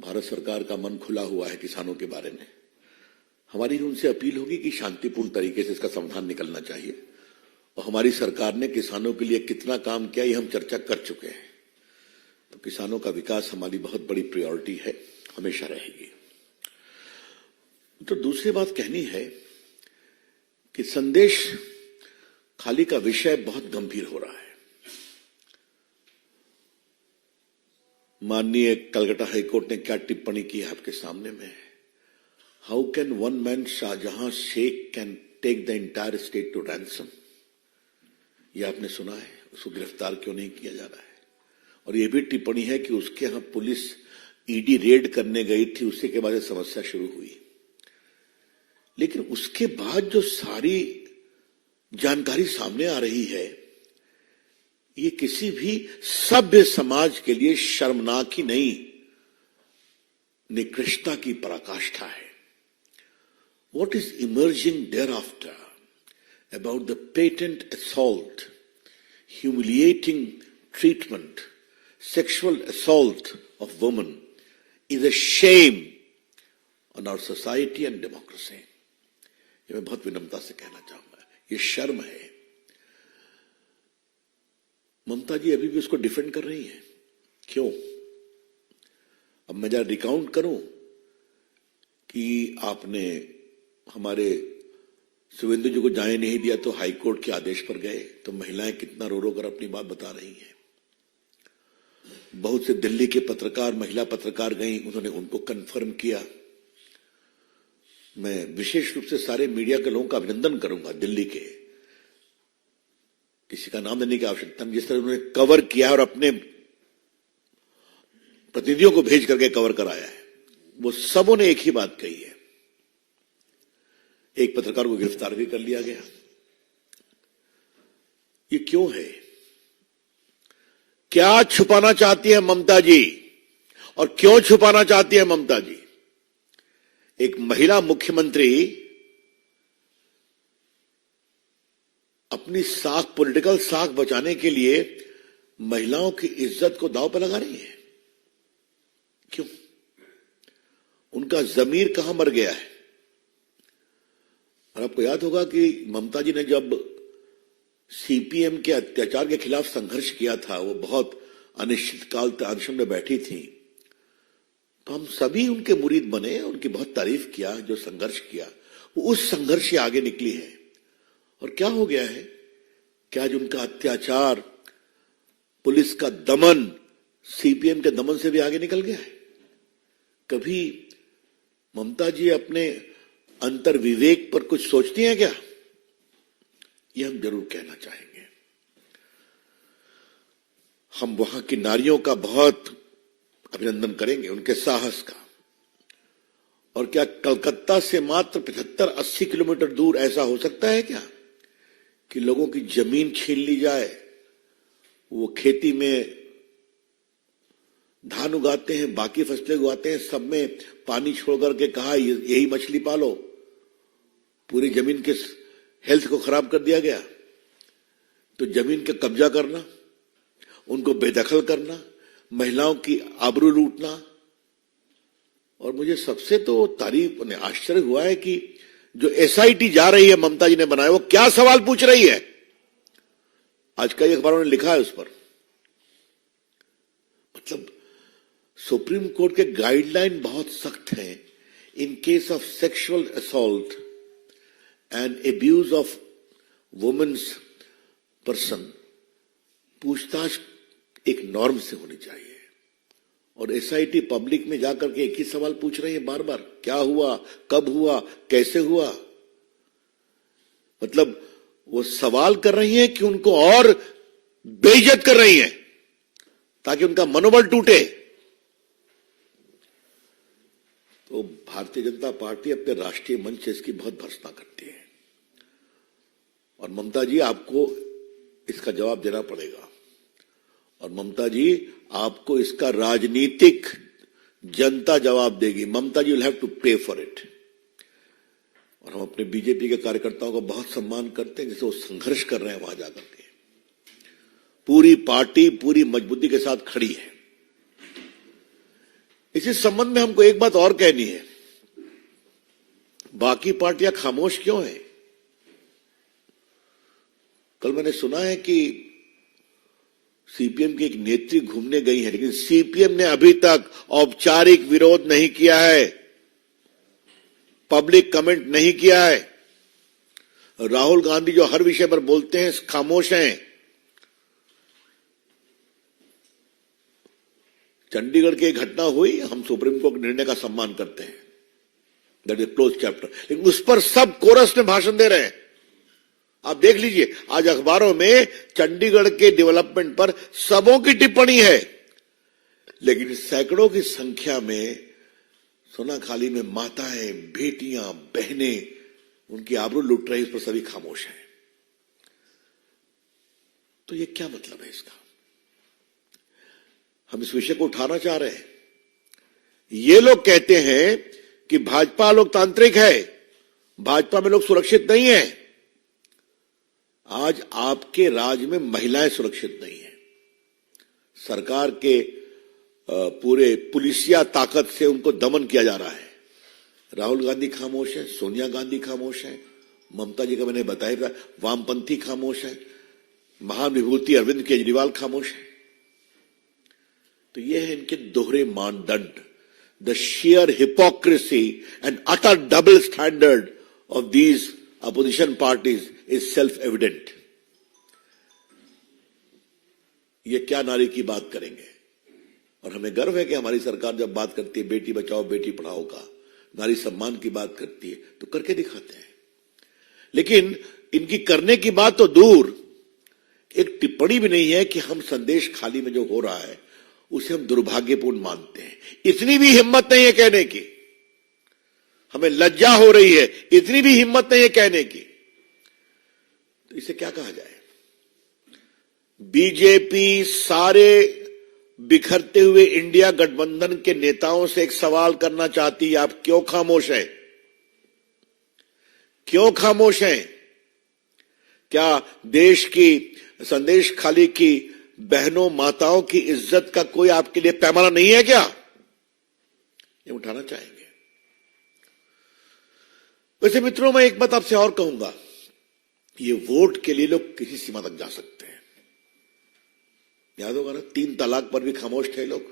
भारत सरकार का मन खुला हुआ है किसानों के बारे में। हमारी उनसे अपील होगी कि शांतिपूर्ण तरीके से इसका समाधान निकलना चाहिए। और हमारी सरकार ने किसानों के लिए कितना काम किया ये हम चर्चा कर चुके हैं। तो किसानों का विकास हमारी बहुत बड़ी प्रायोरिटी है, हमेशा रहेगी। तो दूसरी बात कहनी है कि संदेश खाली का विषय बहुत गंभीर हो रहा है। माननीय कलकत्ता हाईकोर्ट ने क्या टिप्पणी की है आपके सामने में। How can one man Shahjahan Sheikh can take the entire state to ransom, यह आपने सुना है। उसको गिरफ्तार क्यों नहीं किया जा रहा है। और यह भी टिप्पणी है कि उसके यहां पुलिस ईडी रेड करने गई थी, उसी के बाद समस्या शुरू हुई। लेकिन उसके बाद जो सारी जानकारी सामने आ रही है, ये किसी भी सभ्य समाज के लिए शर्मनाक ही नहीं, निकृष्टता की पराकाष्ठा है। What is emerging thereafter about the patent assault, humiliating treatment, sexual assault of women is a shame on our society and democracy. ये मैं बहुत विनम्रता से कहना चाहूंगा, ये शर्म है। ममता जी अभी भी उसको डिफेंड कर रही हैं। क्यों? अब मैं जरा रिकाउंट करूं कि आपने हमारे सुवेंदु जी को जाने नहीं दिया तो हाईकोर्ट के आदेश पर गए, तो महिलाएं कितना रो रो कर अपनी बात बता रही हैं। बहुत से दिल्ली के पत्रकार, महिला पत्रकार गई, उन्होंने उनको कंफर्म किया। मैं विशेष रूप से सारे मीडिया के लोगों का अभिनंदन करूंगा, दिल्ली के, किसी का नाम देने की आवश्यकता नहीं, जिस तरह उन्होंने कवर किया और अपने प्रतिनिधियों को भेज करके कवर कराया है। वो सबों ने एक ही बात कही है। एक पत्रकार को गिरफ्तार भी कर लिया गया। ये क्यों है? क्या छुपाना चाहती है ममता जी, और क्यों छुपाना चाहती है ममता जी? एक महिला मुख्यमंत्री अपनी साख, पॉलिटिकल साख बचाने के लिए महिलाओं की इज्जत को दांव पर लगा रही है। क्यों? उनका जमीर कहां मर गया है? और आपको याद होगा कि ममता जी ने जब सीपीएम के अत्याचार के खिलाफ संघर्ष किया था, वो बहुत अनिश्चित काल तक अनशन में बैठी थी, तो हम सभी उनके मुरीद बने, उनकी बहुत तारीफ किया। जो संघर्ष किया वो उस संघर्ष से आगे निकली है। और क्या हो गया है? क्या आज उनका अत्याचार, पुलिस का दमन सीपीएम के दमन से भी आगे निकल गया है? कभी ममता जी अपने अंतर विवेक पर कुछ सोचती हैं क्या? यह हम जरूर कहना चाहेंगे। हम वहां की नारियों का बहुत अभिनंदन करेंगे, उनके साहस का। और क्या कलकत्ता से मात्र 75-80 किलोमीटर दूर ऐसा हो सकता है क्या कि लोगों की जमीन छीन ली जाए, वो खेती में धान उगाते हैं, बाकी फसलें उगाते हैं, सब में पानी छोड़ करके कहा यही मछली पालो, पूरी जमीन के हेल्थ को खराब कर दिया गया। तो जमीन का कब्जा करना, उनको बेदखल करना, महिलाओं की आबरू लूटना। और मुझे सबसे तो तारीफ ने आश्चर्य हुआ है कि जो एसआईटी जा रही है, ममता जी ने बनाया, वो क्या सवाल पूछ रही है। आज कई अखबारों ने लिखा है उस पर। मतलब सुप्रीम कोर्ट के गाइडलाइन बहुत सख्त हैं। In case of sexual assault and abuse of womens person, पूछताछ एक नॉर्म से होनी चाहिए। और एसआईटी पब्लिक में जाकर के एक ही सवाल पूछ रही है बार बार, क्या हुआ, कब हुआ, कैसे हुआ। मतलब वो सवाल कर रही हैं कि उनको और बेइज्जत कर रही हैं ताकि उनका मनोबल टूटे। तो भारतीय जनता पार्टी अपने राष्ट्रीय मंच से इसकी बहुत भर्त्सना करती है। और ममता जी, आपको इसका जवाब देना पड़ेगा। और ममता जी, आपको इसका राजनीतिक जनता जवाब देगी। ममता जी विल हैव टू पे फॉर इट। और हम अपने बीजेपी के कार्यकर्ताओं का बहुत सम्मान करते हैं, जैसे वो संघर्ष कर रहे हैं वहां जाकर के। पूरी पार्टी पूरी मजबूती के साथ खड़ी है। इसी संबंध में हमको एक बात और कहनी है, बाकी पार्टियां खामोश क्यों हैं? कल मैंने सुना है कि सीपीएम की एक नेत्री घूमने गई है, लेकिन सीपीएम ने अभी तक औपचारिक विरोध नहीं किया है, पब्लिक कमेंट नहीं किया है। राहुल गांधी जो हर विषय पर बोलते हैं खामोश हैं। चंडीगढ़ की एक घटना हुई, हम सुप्रीम कोर्ट के निर्णय का सम्मान करते हैं, दैट इज क्लोज चैप्टर, लेकिन उस पर सब कोरस में भाषण दे रहे हैं। आप देख लीजिए, आज अखबारों में चंडीगढ़ के डेवलपमेंट पर सबों की टिप्पणी है, लेकिन सैकड़ों की संख्या में सोनाखाली में माताएं, बेटियां, बहनें उनकी आबरू लूट रही, इस पर सभी खामोश हैं। तो ये क्या मतलब है इसका? हम इस विषय को उठाना चाह रहे हैं। ये लोग कहते हैं कि भाजपा लोकतांत्रिक है, भाजपा में लोग सुरक्षित नहीं है। आज आपके राज्य में महिलाएं सुरक्षित नहीं है। सरकार के पूरे पुलिसिया ताकत से उनको दमन किया जा रहा है। राहुल गांधी खामोश है, सोनिया गांधी खामोश है, ममता जी का मैंने बताया, वामपंथी खामोश है, महान विभूति अरविंद केजरीवाल खामोश है। तो ये है इनके दोहरे मानदंड। The share hypocrisy and utter double standard of these opposition parties is self evident. ये क्या नारी की बात करेंगे? और हमें गर्व है कि हमारी सरकार जब बात करती है बेटी बचाओ बेटी पढ़ाओ का, नारी सम्मान की बात करती है, तो करके दिखाते हैं। लेकिन इनकी करने की बात तो दूर, एक टिप्पणी भी नहीं है कि हम संदेश खाली में जो हो रहा है उसे हम दुर्भाग्यपूर्ण मानते हैं। इतनी भी हिम्मत नहीं है कहने की, हमें लज्जा हो रही है, इतनी भी हिम्मत नहीं है कहने की। तो इसे क्या कहा जाए? बीजेपी सारे बिखरते हुए इंडिया गठबंधन के नेताओं से एक सवाल करना चाहती है, आप क्यों खामोश हैं? क्यों खामोश हैं? क्या देश की संदेश खाली की बहनों माताओं की इज्जत का कोई आपके लिए पैमाना नहीं है क्या? ये उठाना चाहेंगे। वैसे मित्रों, मैं एक बात आपसे और कहूंगा, ये वोट के लिए लोग किसी सीमा तक जा सकते हैं। याद होगा ना, 3 तलाक पर भी खामोश थे लोग,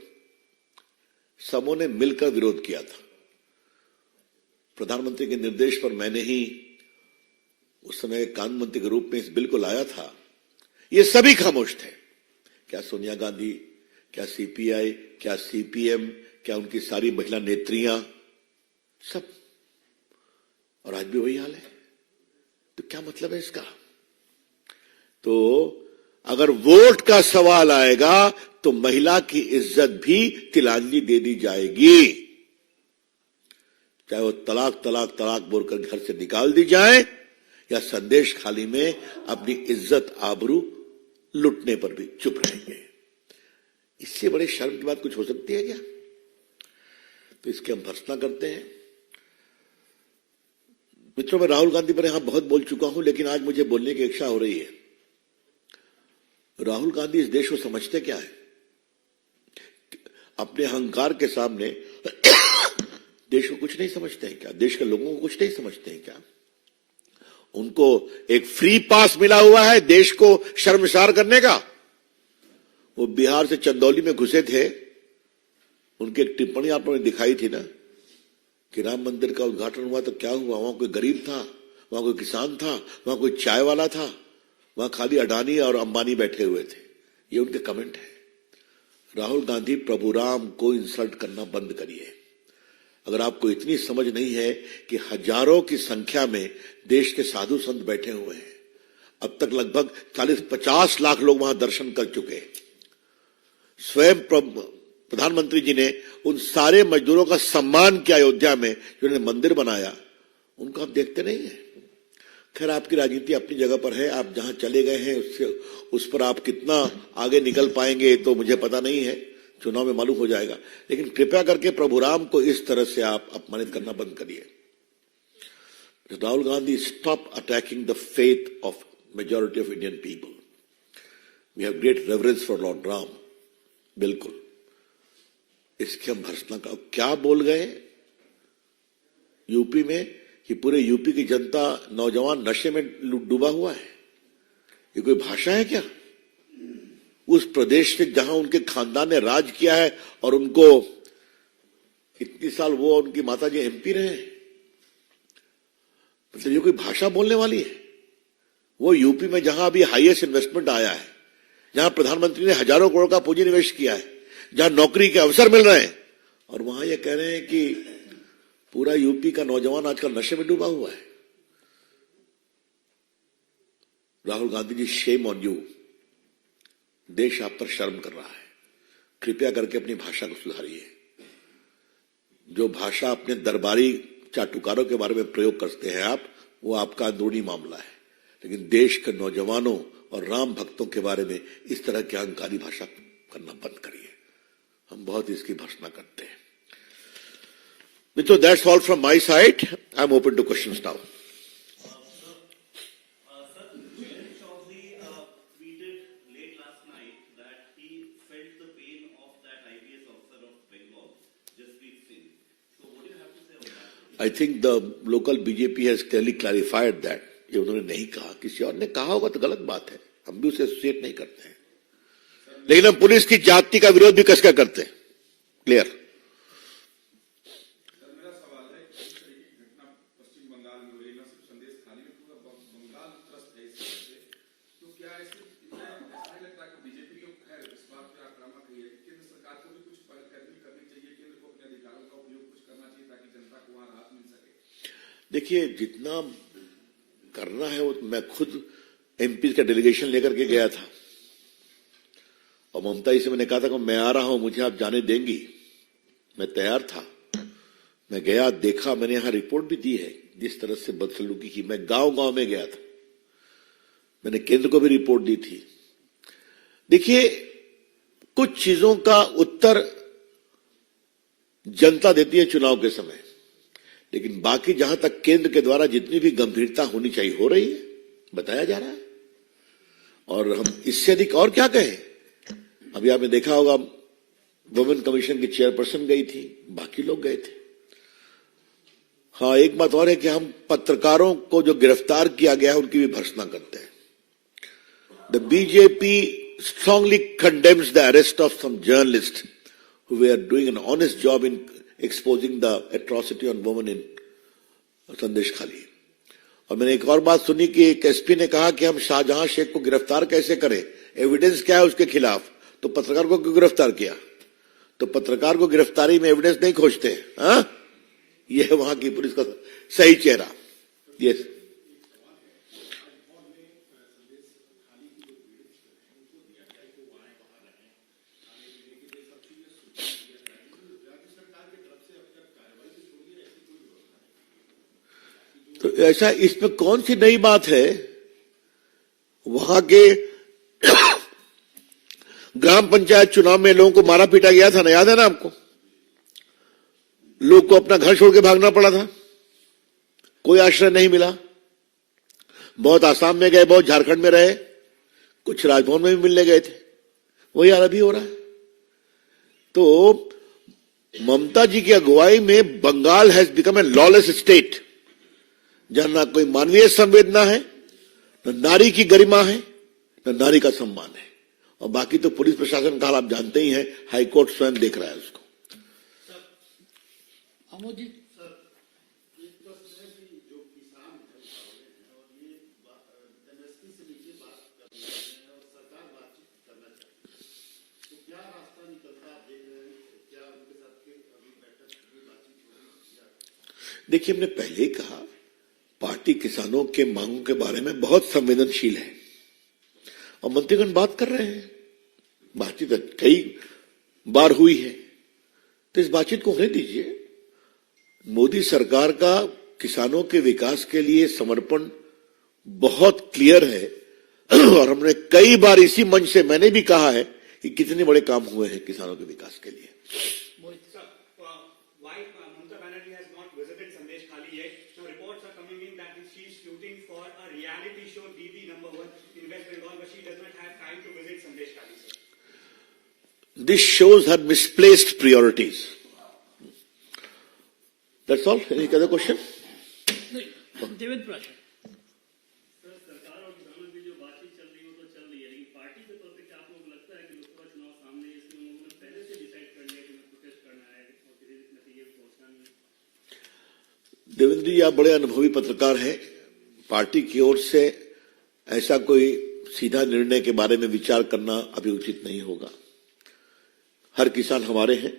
सबों ने मिलकर विरोध किया था। प्रधानमंत्री के निर्देश पर मैंने ही उस समय कानून मंत्री के रूप में इस बिल को लाया था। ये सभी खामोश थे। क्या सोनिया गांधी, क्या सीपीआई, क्या सीपीएम, क्या उनकी सारी महिला नेत्रियां, सब। और आज भी वही हाल है। तो क्या मतलब है इसका? तो अगर वोट का सवाल आएगा तो महिला की इज्जत भी तिलांजलि दे दी जाएगी, चाहे वो तलाक तलाक तलाक बोलकर घर से निकाल दी जाए या संदेश खाली में अपनी इज्जत आबरू लुटने पर भी चुप रहेंगे। इससे बड़े शर्म की बात कुछ हो सकती है क्या? तो इसकी हम भर्त्सना करते हैं। मित्रों, मैं राहुल गांधी पर यहां बहुत बोल चुका हूं, लेकिन आज मुझे बोलने की इच्छा हो रही है। राहुल गांधी इस देश को समझते क्या है? अपने अहंकार के सामने देश को कुछ नहीं समझते हैं क्या? देश के लोगों को कुछ नहीं समझते हैं क्या? उनको एक फ्री पास मिला हुआ है देश को शर्मसार करने का। वो बिहार से चंदौली में घुसे थे, उनकी एक टिप्पणी आप लोगों ने दिखाई थी ना कि राम मंदिर का उद्घाटन हुआ तो क्या हुआ? वहां कोई गरीब था, वहां कोई किसान था, वहां कोई चाय वाला था, वहां खाली अडानी और अंबानी बैठे हुए थे। ये उनके कमेंट है। राहुल गांधी, प्रभु राम को इंसल्ट करना बंद करिए। अगर आपको इतनी समझ नहीं है कि हजारों की संख्या में देश के साधु संत बैठे हुए हैं, अब तक लगभग 40-50 लाख लोग वहां दर्शन कर चुके हैं। स्वयं प्रधानमंत्री जी ने उन सारे मजदूरों का सम्मान किया अयोध्या में, जिन्होंने मंदिर बनाया, उनको आप देखते नहीं है। खैर, आपकी राजनीति अपनी जगह पर है, आप जहां चले गए हैं उस पर आप कितना आगे निकल पाएंगे तो मुझे पता नहीं है, चुनाव में मालूम हो जाएगा। लेकिन कृपया करके प्रभु राम को इस तरह से आप अपमानित करना बंद करिए। Rahul Gandhi, stop attacking the faith of majority of Indian people. We have great reverence for lord Ram, बिल्कुल, इसके हम भर्त्सना का क्या बोल गए यूपी में कि पूरे यूपी की जनता नौजवान नशे में डूबा हुआ है। ये कोई भाषा है क्या? उस प्रदेश से जहां उनके खानदान ने राज किया है और उनको इतनी साल वो उनकी माताजी एमपी रहे हैं, मतलब ये कोई भाषा बोलने वाली है? वो यूपी में जहां अभी हाईएस्ट इन्वेस्टमेंट आया है, जहां प्रधानमंत्री ने हजारों करोड़ का पूंजी निवेश किया है, जहां नौकरी के अवसर मिल रहे हैं, और वहां ये कह रहे हैं कि पूरा यूपी का नौजवान आजकल नशे में डूबा हुआ है। Rahul Gandhi ji, shame on you. देश आप पर शर्म कर रहा है। कृपया करके अपनी भाषा को सुधारिए। जो भाषा अपने दरबारी चाटुकारों के बारे में प्रयोग करते हैं आप, वो आपका अंदरूनी मामला है, लेकिन देश के नौजवानों और राम भक्तों के बारे में इस तरह की अहंकारी भाषा करना बंद करिए। हम बहुत इसकी भर्त्सना करते हैं। So that's all from my side. I'm open to questions now. Sir, Jayant Chaudhary tweeted late last night that he felt the pain of that IPS officer of Bengal, Jaspreet Singh. So what do you have to say about that? I think the local BJP has clearly clarified that. ये उन्होंने नहीं कहा, किसी और ने कहा होगा तो गलत बात है, हम भी उसे एसोसिएट नहीं करते हैं, लेकिन हम पुलिस की जाति का विरोध भी कसकर करते हैं। क्लियर? देखिए, जितना करना है वो मैं खुद एमपी का डेलीगेशन लेकर के गया था और ममता जी से मैंने कहा था कि मैं आ रहा हूं, मुझे आप जाने देंगी? मैं तैयार था। मैं गया, देखा, मैंने यहां रिपोर्ट भी दी है जिस तरह से बदसलूकी की। मैं गांव गांव में गया था, मैंने केंद्र को भी रिपोर्ट दी थी। देखिए, कुछ चीजों का उत्तर जनता देती है चुनाव के समय, लेकिन बाकी जहां तक केंद्र के द्वारा जितनी भी गंभीरता होनी चाहिए हो रही है, बताया जा रहा है, और हम इससे अधिक और क्या कहें। अभी आपने देखा होगा वुमेन कमीशन की चेयरपर्सन गई थी, बाकी लोग गए थे। हाँ, एक बात और है कि हम पत्रकारों को जो गिरफ्तार किया गया है उनकी भी भर्त्सना करते हैं। The BJP strongly condemns the arrest of some journalists who were doing an honest job in exposing the atrocity on women in संदेश खाली। और मैंने एक और बात सुनी कि एक एसपी ने कहा कि हम शाहजहां शेख को गिरफ्तार कैसे करें, एविडेंस क्या है उसके खिलाफ, तो पत्रकार को क्यों गिरफ्तार किया? तो पत्रकार को गिरफ्तारी में एविडेंस नहीं खोजते। हाँ, यह है वहां की पुलिस का सही चेहरा। यस, तो ऐसा इसमें कौन सी नई बात है? वहां के ग्राम पंचायत चुनाव में लोगों को मारा पीटा गया था ना, याद है ना आपको? लोग को अपना घर छोड़ के भागना पड़ा था, कोई आश्रय नहीं मिला। बहुत आसाम में गए, बहुत झारखंड में रहे, कुछ राजभवन में भी मिलने गए थे। वही हाल अभी हो रहा है। तो ममता जी की अगुवाई में Bengal has become a lawless state, जहां ना कोई मानवीय संवेदना है, न नारी की गरिमा है, न नारी का सम्मान है। और बाकी तो पुलिस प्रशासन का हाल आप जानते ही हैं, हाईकोर्ट स्वयं देख रहा है उसको। देखिए, हमने पहले ही कहा, पार्टी किसानों के मांगों के बारे में बहुत संवेदनशील है और मंत्रीगण बात कर रहे हैं। बातचीत कई बार हुई है, तो इस बातचीत को होने दीजिए। मोदी सरकार का किसानों के विकास के लिए समर्पण बहुत क्लियर है और हमने कई बार इसी मंच से मैंने भी कहा है कि कितने बड़े काम हुए हैं किसानों के विकास के लिए। this shows her misplaced priorities. That's all. Any other question? Devendra Prakash sir, सरकार और किसानों की जो बातचीत चल रही है वो तो चल रही है, लेकिन पार्टी के तौर पे क्या आप लोगों को लगता है कि लोकसभा चुनाव सामने है, इसमें उन लोगों ने पहले से डिसाइड कर लिया कि हमें प्रोटेस्ट करना है और किसी नतीजे पे पहुंचना नहीं है? देवेंद्र जी, आप बड़े अनुभवी पत्रकार हैं। पार्टी की ओर से ऐसा कोई सीधा निर्णय के बारे में विचार करना अभी उचित नहीं होगा। हर किसान हमारे हैं,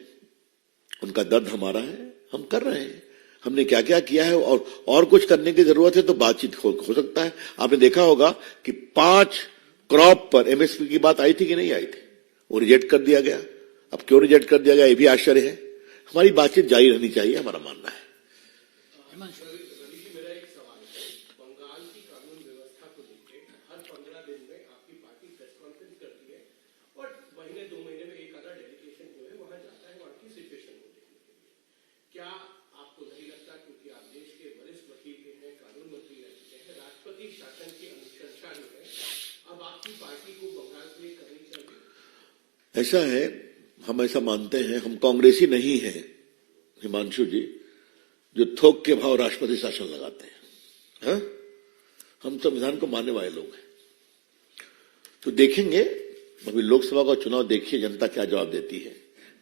उनका दर्द हमारा है, हम कर रहे हैं। हमने क्या क्या किया है और कुछ करने की जरूरत है तो बातचीत हो सकता है। आपने देखा होगा कि 5 क्रॉप पर एमएसपी की बात आई थी कि नहीं आई थी, वो रिजेक्ट कर दिया गया। अब क्यों रिजेक्ट कर दिया गया, ये भी आश्चर्य है। हमारी बातचीत जारी रहनी चाहिए, हमारा मानना है। मेरा एक सवाल है, बंगाल की कानून व्यवस्था को लेकर हर 15 दिन में आपकी पार्टी प्रेस कॉन्फ्रेंस करती है और महीने 2 महीने में एक आधा डेलीगेशन जो है वहां जाता है वहां की सिचुएशन को देखने के लिए। क्या आपको नहीं लगता, क्योंकि आप देश के वरिष्ठ वकील के हैं, कानून मंत्री रह चुके हैं, राष्ट्रपति शासन की अनुशंसा जो है अब आपकी पार्टी को बंगाल के लिए करनी चाहिए? ऐसा है, हम ऐसा मानते हैं। हम कांग्रेसी नहीं है हिमांशु जी, जो थोक के भाव राष्ट्रपति शासन लगाते हैं। हाँ? हम संविधान को मानने वाले लोग हैं। तो देखेंगे, अभी लोकसभा का चुनाव देखिए जनता क्या जवाब देती है।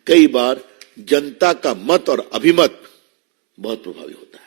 कई बार जनता का मत और अभिमत बहुत प्रभावी होता है।